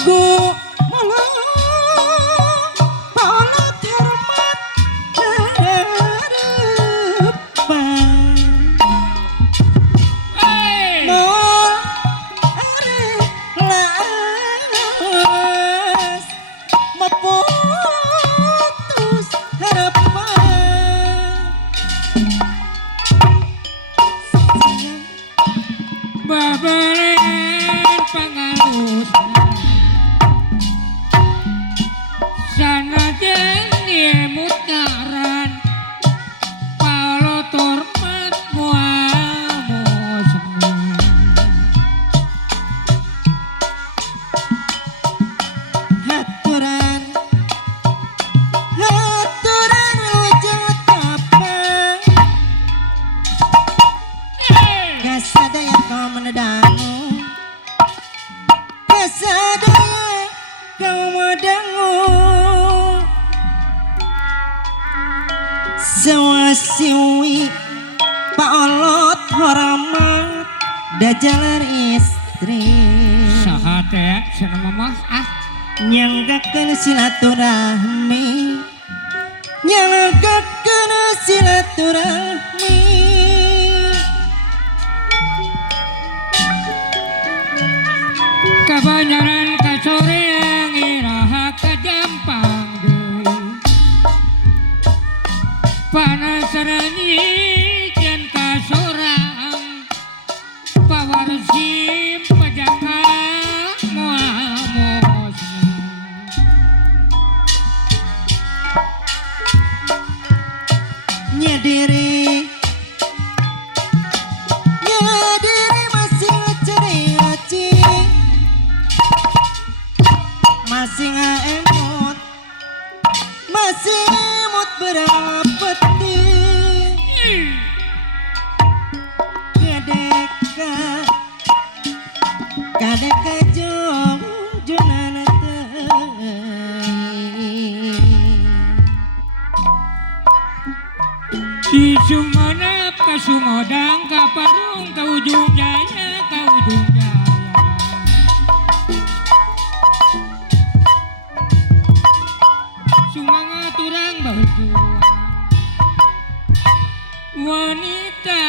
Tugu malah paulot hormat harapan mau lawas memutus harapan babalen pangalus sanajan nyemut ngaran paulot hormat mual haturan haturan wujud apa kasadaya kau menedangu kasadaya kau menedangu sawasiwi paolot hormat dajalar istri sahate cenah mah nyanggakeun silaturahmi nyanggakeun silaturahmi kabanyaran kacoreng iraha kajampang deui panasaran nyijan kasorang pawarsim pajaka moal nyadiri nyadiri masih ngeceri-ngeci masih ngemot masih ngemot berapeti kadeka kadeka jong jonana di Sumenep ka Sumedang ka Parung ka Ujung Jaya ka Ujung Jaya Sumangat urang berjuang wanita